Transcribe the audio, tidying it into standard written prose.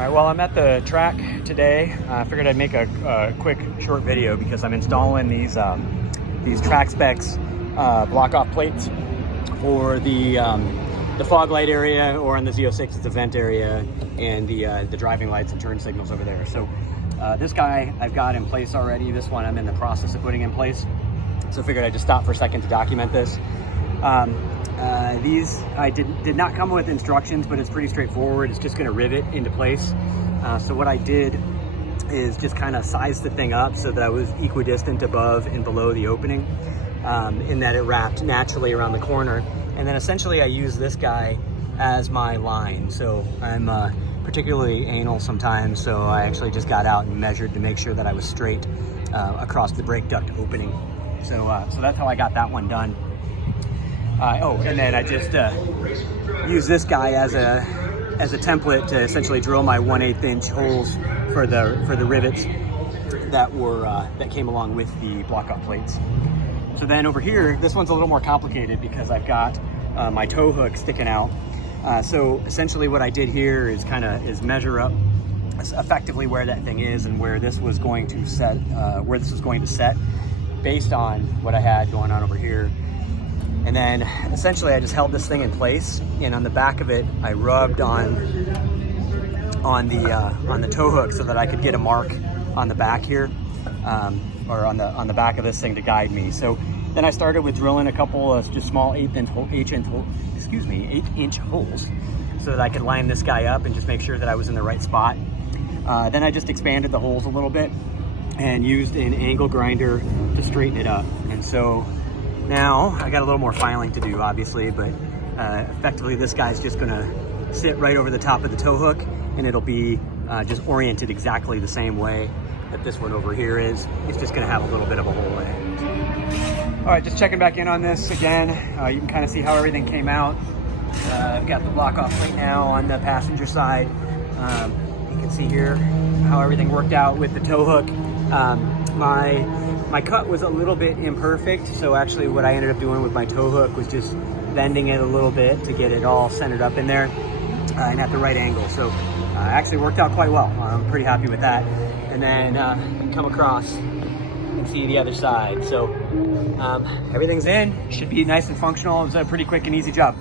All right, well, I'm at the track today. I figured I'd make a quick short video because I'm installing these Trackspec block off plates for the fog light area, or in the Z06 it's the vent area, and the driving lights and turn signals over there. So this guy I've got in place already. This one I'm in the process of putting in place. So I figured I'd just stop for a second to document this. These I did not come with instructions, but it's pretty straightforward. It's just going to rivet into place. So what I did is just kind of size the thing up so that I was equidistant above and below the opening, in that it wrapped naturally around the corner. And then essentially I use this guy as my line. So I'm particularly anal sometimes, so I actually just got out and measured to make sure that I was straight across the brake duct opening. So that's how I got that one done. And then I just use this guy as a template to essentially drill my 1/8 inch holes for the rivets that came along with the block off plates. So then over here, this one's a little more complicated because I've got my tow hook sticking out. So essentially what I did here is measure up effectively where that thing is and where this was going to set, based on what I had going on over here. And then essentially I just held this thing in place, and on the back of it I rubbed on the tow hook so that I could get a mark on the back here, or on the back of this thing to guide me. So then I started with drilling a couple of just small 8-inch holes so that I could line this guy up and just make sure that I was in the right spot. Then I just expanded the holes a little bit and used an angle grinder to straighten it up. And so now I got a little more filing to do, obviously, but effectively this guy's just gonna sit right over the top of the tow hook, and it'll be just oriented exactly the same way that this one over here is. It's just gonna have a little bit of a hole in it. All right, just checking back in on this again. You can kind of see how everything came out. I've got the block off plate now on the passenger side. You can see here how everything worked out with the tow hook. My cut was a little bit imperfect, so actually what I ended up doing with my tow hook was just bending it a little bit to get it all centered up in there and at the right angle. So actually worked out quite well. I'm pretty happy with that. And then come across and see the other side. So everything's in, should be nice and functional. It was a pretty quick and easy job.